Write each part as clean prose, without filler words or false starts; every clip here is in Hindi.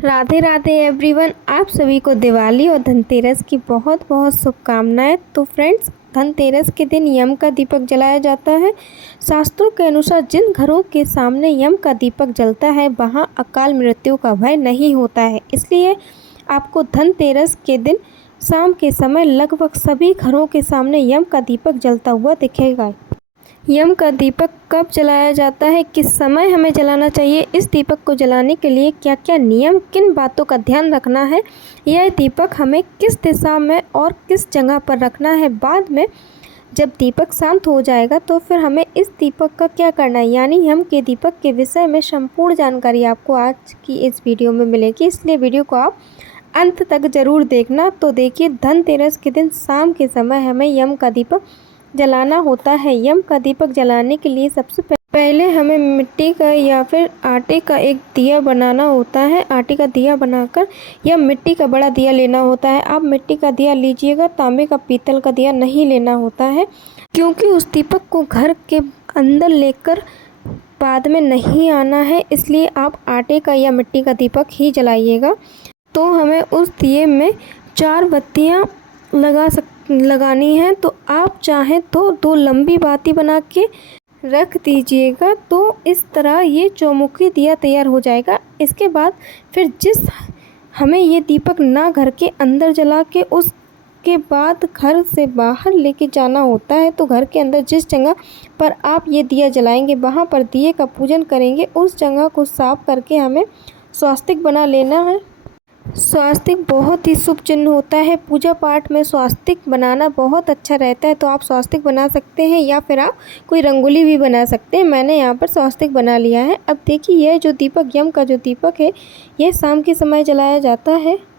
राधे राधे एवरीवन, आप सभी को दिवाली और धनतेरस की बहुत बहुत शुभकामनाएं। तो फ्रेंड्स, धनतेरस के दिन यम का दीपक जलाया जाता है। शास्त्रों के अनुसार जिन घरों के सामने यम का दीपक जलता है वहां अकाल मृत्यु का भय नहीं होता है। इसलिए आपको धनतेरस के दिन शाम के समय लगभग सभी घरों के सामने यम का दीपक जलता हुआ दिखेगा। यम का दीपक कब जलाया जाता है, किस समय हमें जलाना चाहिए, इस दीपक को जलाने के लिए क्या क्या नियम, किन बातों का ध्यान रखना है, यह दीपक हमें किस दिशा में और किस जगह पर रखना है, बाद में जब दीपक शांत हो जाएगा तो फिर हमें इस दीपक का क्या करना है, यानी यम के दीपक के विषय में संपूर्ण जानकारी आपको आज की इस वीडियो में मिलेगी। इसलिए वीडियो को आप अंत तक ज़रूर देखना। तो देखिए, धनतेरस के दिन शाम के समय हमें यम का दीपक जलाना होता है। यम का दीपक जलाने के लिए सबसे पहले हमें मिट्टी का या फिर आटे का एक दिया बनाना होता है। आटे का दिया बनाकर या मिट्टी का बड़ा दिया लेना होता है। आप मिट्टी का दिया लीजिएगा, तांबे का पीतल का दिया नहीं लेना होता है, क्योंकि उस दीपक को घर के अंदर लेकर बाद में नहीं आना है। इसलिए आप आटे का या मिट्टी का दीपक ही जलाइएगा। तो हमें उस दिए में 4 बत्तियाँ लगानी है। तो आप चाहें तो 2 लंबी बाती बना के रख दीजिएगा। तो इस तरह ये चौमुखी दिया तैयार हो जाएगा। इसके बाद फिर हमें ये दीपक ना घर के अंदर जला के उसके बाद घर से बाहर लेके जाना होता है। तो घर के अंदर जिस जगह पर आप ये दिया जलाएंगे वहाँ पर दिए का पूजन करेंगे। उस जगह को साफ करके हमें स्वास्तिक बना लेना है। स्वास्तिक बहुत ही शुभ चिन्ह होता है। पूजा पाठ में स्वास्तिक बनाना बहुत अच्छा रहता है। तो आप स्वास्तिक बना सकते हैं या फिर आप कोई रंगोली भी बना सकते हैं। मैंने यहाँ पर स्वास्तिक बना लिया है। अब देखिए, यह जो दीपक यम का जो दीपक है, यह शाम के समय जलाया जाता है।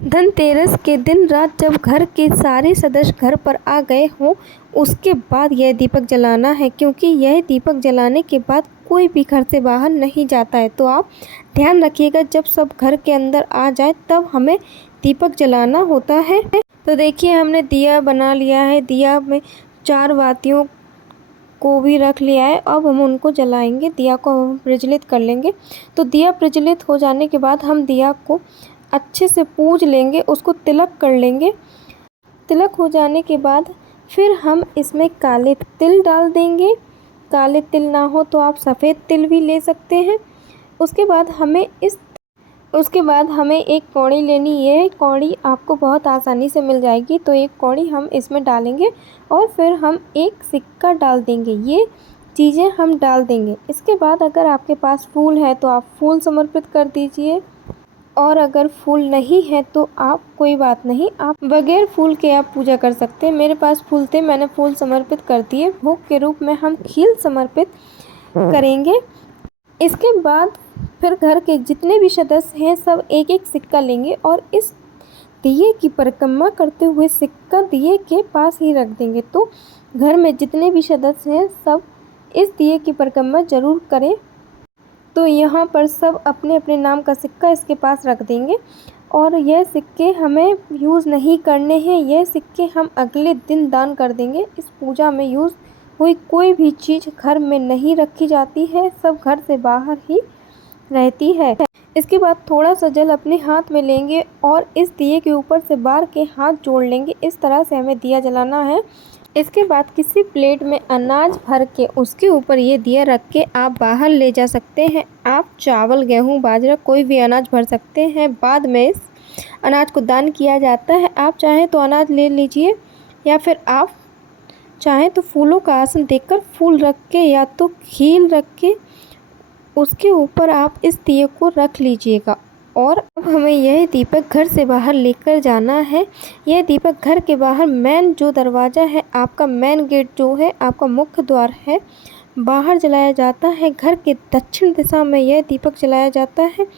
धनतेरस के दिन रात जब घर के सारे सदस्य घर पर आ गए हों, उसके बाद यह दीपक जलाना है, क्योंकि यह दीपक जलाने के बाद कोई भी घर से बाहर नहीं जाता है। तो आप ध्यान रखिएगा, जब सब घर के अंदर आ जाए तब हमें दीपक जलाना होता है। तो देखिए, हमने दिया बना लिया है। दिया में 4 बातियों को भी रख लिया है। अब हम उनको जलाएंगे। दिया को हम प्रज्वलित कर लेंगे। तो दिया प्रज्वलित हो जाने के बाद हम दिया को अच्छे से पूज लेंगे, उसको तिलक कर लेंगे। तिलक हो जाने के बाद फिर हम इसमें काले तिल डाल देंगे। काले तिल ना हो तो आप सफ़ेद तिल भी ले सकते हैं। उसके बाद हमें एक कौड़ी लेनी है। कौड़ी आपको बहुत आसानी से मिल जाएगी। तो एक कौड़ी हम इसमें डालेंगे और फिर हम एक सिक्का डाल देंगे। ये चीज़ें हम डाल देंगे। इसके बाद अगर आपके पास फूल है तो आप फूल समर्पित कर दीजिए, और अगर फूल नहीं है तो आप कोई बात नहीं, आप बगैर फूल के आप पूजा कर सकते हैं। मेरे पास फूल थे, मैंने फूल समर्पित कर दिए। भोग के रूप में हम खील समर्पित करेंगे। इसके बाद फिर घर के जितने भी सदस्य हैं सब एक एक सिक्का लेंगे और इस दिए की परिक्रमा करते हुए सिक्का दिए के पास ही रख देंगे। तो घर में जितने भी सदस्य हैं सब इस दिए की परिक्रमा जरूर करें। तो यहाँ पर सब अपने अपने नाम का सिक्का इसके पास रख देंगे, और यह सिक्के हमें यूज़ नहीं करने हैं। यह सिक्के हम अगले दिन दान कर देंगे। इस पूजा में यूज़ हुई कोई भी चीज़ घर में नहीं रखी जाती है, सब घर से बाहर ही रहती है। इसके बाद थोड़ा सा जल अपने हाथ में लेंगे और इस दिए के ऊपर से बार के हाथ जोड़ लेंगे। इस तरह से हमें दिया जलाना है। इसके बाद किसी प्लेट में अनाज भर के उसके ऊपर ये दिया रख के आप बाहर ले जा सकते हैं। आप चावल, गेहूं, बाजरा कोई भी अनाज भर सकते हैं। बाद में इस अनाज को दान किया जाता है। आप चाहें तो अनाज ले लीजिए, या फिर आप चाहें तो फूलों का आसन देकर फूल रख के या तो खील रख के उसके ऊपर आप इस दिए को रख लीजिएगा। और अब हमें यह दीपक घर से बाहर लेकर जाना है। यह दीपक घर के बाहर मेन जो दरवाज़ा है, आपका मेन गेट जो है, आपका मुख्य द्वार है, बाहर जलाया जाता है। घर के दक्षिण दिशा में यह दीपक जलाया जाता है।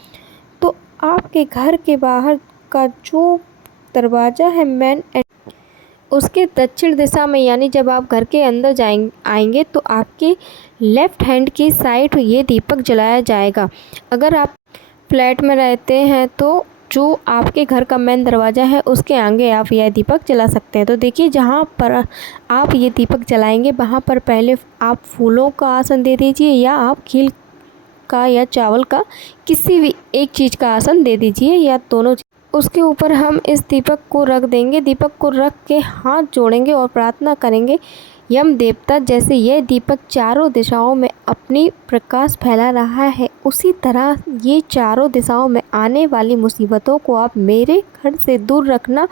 तो आपके घर के बाहर का जो दरवाज़ा है मेन, उसके दक्षिण दिशा में, यानी जब आप घर के अंदर आएंगे तो आपके लेफ़्ट हैंड की साइड ये दीपक जलाया जाएगा। अगर आप फ्लैट में रहते हैं तो जो आपके घर का मेन दरवाज़ा है उसके आगे आप यह दीपक जला सकते हैं। तो देखिए, जहाँ पर आप ये दीपक जलाएंगे वहाँ पर पहले आप फूलों का आसन दे दीजिए, या आप खील का या चावल का किसी भी एक चीज़ का आसन दे दीजिए या दोनों। उसके ऊपर हम इस दीपक को रख देंगे। दीपक को रख के हाथ जोड़ेंगे और प्रार्थना करेंगे, यम देवता जैसे यह दीपक चारों दिशाओं में अपनी प्रकाश फैला रहा है, उसी तरह ये चारों दिशाओं में आने वाली मुसीबतों को आप मेरे घर से दूर रखना,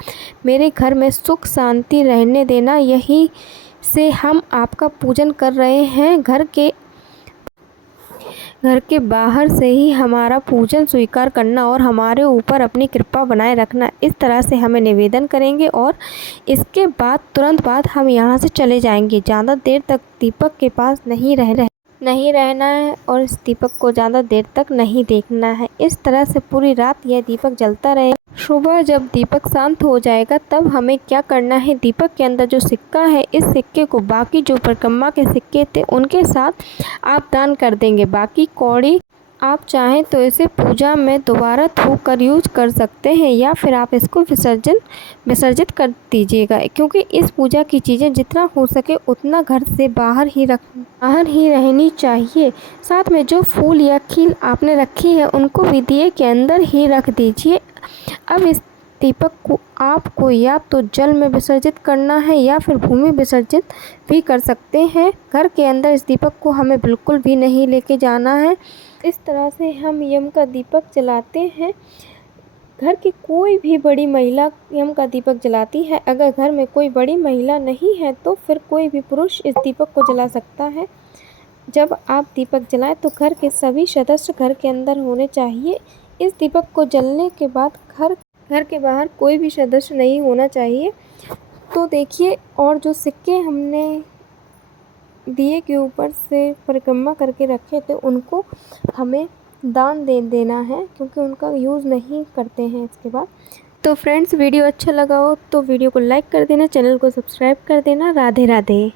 मेरे घर में सुख शांति रहने देना। यही से हम आपका पूजन कर रहे हैं। घर के बाहर से ही हमारा पूजन स्वीकार करना और हमारे ऊपर अपनी कृपा बनाए रखना, इस तरह से हमें निवेदन करेंगे और इसके बाद तुरंत बाद हम यहाँ से चले जाएंगे। ज़्यादा देर तक दीपक के पास नहीं रहना है और इस दीपक को ज़्यादा देर तक नहीं देखना है। इस तरह से पूरी रात यह दीपक जलता रहे। सुबह जब दीपक शांत हो जाएगा तब हमें क्या करना है, दीपक के अंदर जो सिक्का है, इस सिक्के को बाकी जो परिक्रमा के सिक्के थे उनके साथ आप दान कर देंगे। बाकी कौड़ी आप चाहें तो इसे पूजा में दोबारा थूक कर यूज कर सकते हैं या फिर आप इसको विसर्जित कर दीजिएगा, क्योंकि इस पूजा की चीज़ें जितना हो सके उतना घर से बाहर ही रहनी चाहिए। साथ में जो फूल या खील आपने रखी है उनको भी दिए के अंदर ही रख दीजिए। अब इस दीपक को आपको या तो जल में विसर्जित करना है या फिर भूमि विसर्जित भी कर सकते हैं। घर के अंदर इस दीपक को हमें बिल्कुल भी नहीं लेके जाना है। इस तरह से हम यम का दीपक जलाते हैं। घर की कोई भी बड़ी महिला यम का दीपक जलाती है। अगर घर में कोई बड़ी महिला नहीं है तो फिर कोई भी पुरुष इस दीपक को जला सकता है। जब आप दीपक जलाएं तो घर के सभी सदस्य घर के अंदर होने चाहिए। इस दीपक को जलने के बाद घर के बाहर कोई भी सदस्य नहीं होना चाहिए। तो देखिए, और जो सिक्के हमने दिए के ऊपर से परिक्रमा करके रखे थे उनको हमें दान दे देना है, क्योंकि उनका यूज़ नहीं करते हैं इसके बाद। तो फ्रेंड्स, वीडियो अच्छा लगा हो तो वीडियो को लाइक कर देना, चैनल को सब्सक्राइब कर देना। राधे राधे।